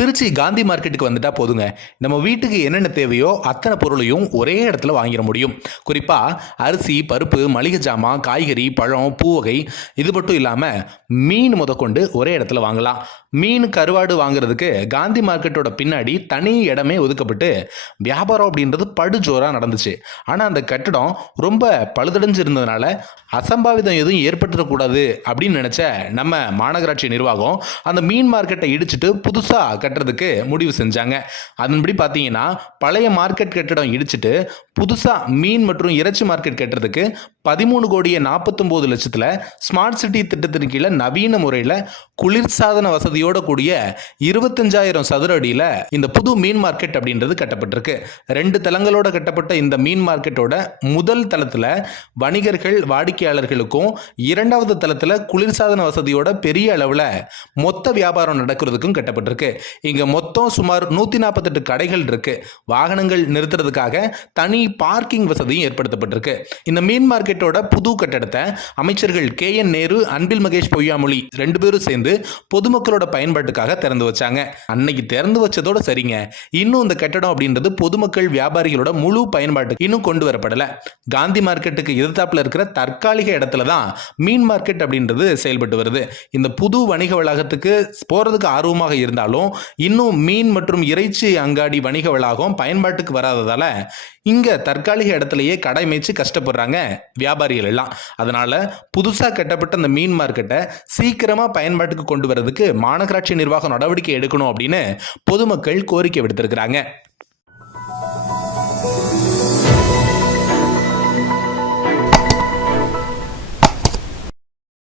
திருச்சி காந்தி மார்க்கெட்டுக்கு வந்துட்டா போதுங்க. நம்ம வீட்டுக்கு என்னென்ன தேவையோ அத்தனை பொருளையும் ஒரே இடத்துல வாங்கிட முடியும். குறிப்பாக அரிசி பருப்பு மளிகை ஜாமான் காய்கறி பழம் பூவகை இது மட்டும் இல்லாமல் மீன் முதற்கொண்டு ஒரே இடத்துல வாங்கலாம். மீன் கருவாடு வாங்குறதுக்கு காந்தி மார்க்கெட்டோட பின்னாடி தனி இடமே ஒதுக்கப்பட்டு வியாபாரம் அப்படின்றது படுஜோராக நடந்துச்சு. ஆனால் அந்த கட்டடம் ரொம்ப பழுதடைஞ்சிருந்ததுனால அசம்பாவிதம் எதுவும் ஏற்பட்டுடக்கூடாது அப்படின்னு நினச்ச நம்ம மாநகராட்சி நிர்வாகம் அந்த மீன் மார்க்கெட்டை இடிச்சிட்டு புதுசாக கட்டுறதுக்கு முடிவு செஞ்சாங்க. அதன்படி பார்த்தீங்கன்னா பழைய மார்க்கெட் கட்டடம் இடிச்சிட்டு புதுசாக மீன் மற்றும் இறைச்சி மார்க்கெட் கட்டுறதுக்கு பதிமூணு கோடியே நாற்பத்தொம்போது லட்சத்தில் ஸ்மார்ட் சிட்டி திட்டத்தின் கீழே நவீன முறையில் குளிர்சாதன வசதியோட கூடிய இருபத்தஞ்சாயிரம் சதுர அடியில் இந்த புது மீன் மார்க்கெட் அப்படின்றது கட்டப்பட்டிருக்கு. ரெண்டு தளங்களோட கட்டப்பட்ட இந்த மீன் மார்க்கெட்டோட முதல் தளத்தில் வணிகர்கள் வாடிக்கையாளர்களுக்கும் இரண்டாவது தளத்தில் குளிர்சாதன வசதியோட பெரிய அளவில் மொத்த வியாபாரம் நடக்கிறதுக்கும் கட்டப்பட்டிருக்கு. இங்கே மொத்தம் சுமார் நூற்றி நாற்பத்தெட்டு கடைகள் இருக்குது வாகனங்கள் நிறுத்துறதுக்காக தனி பார்க்கிங் வசதியும் ஏற்படுத்தப்பட்டிருக்கு. இந்த மீன் மார்க்கெட்டோட புது கட்டடத்தை அமைச்சர்கள் கே என் நேரு அன்பில் மகேஷ் பொய்யாமொழி ரெண்டு பேரும் சேர்ந்து பொதுமக்களோட பயன்பாட்டுக்காக திறந்து வச்சாங்க. அன்னைக்கு திறந்து வச்சதோட சரிங்க. இன்னும் இந்த கட்டடம் அப்படின்றது பொதுமக்கள் வியாபாரிகளோட முழு பயன்பாட்டுக்கு இன்னும் கொண்டு வரப்படல. காந்தி மார்க்கெட்டுக்கு எதிர்த்தாப்புல இருக்கிற தற்காலிக இடத்துல தான் மீன் மார்க்கெட் அப்படின்றது செயல்பட்டு வருது. இந்த புது வணிக வளாகத்துக்கு போறதுக்கு ஆர்வமாக இருந்தாலும் இன்னும் மீன் மற்றும் இறைச்சி அங்காடி வணிக வளாகம் பயன்பாட்டுக்கு வராததால இங்க தற்காலிக இடத்துலயே கடை மேய்ச்சி கஷ்டப்படுறாங்க வியாபாரிகள் எல்லாம். அதனால புதுசா கட்டப்பட்ட அந்த மீன் மார்க்கெட்டை சீக்கிரமா பயன்பாட்டுக்கு கொண்டு வரதுக்கு மாநகராட்சி நிர்வாகம் நடவடிக்கை எடுக்கணும் அப்படின்னு பொதுமக்கள் கோரிக்கை விடுத்திருக்கிறாங்க.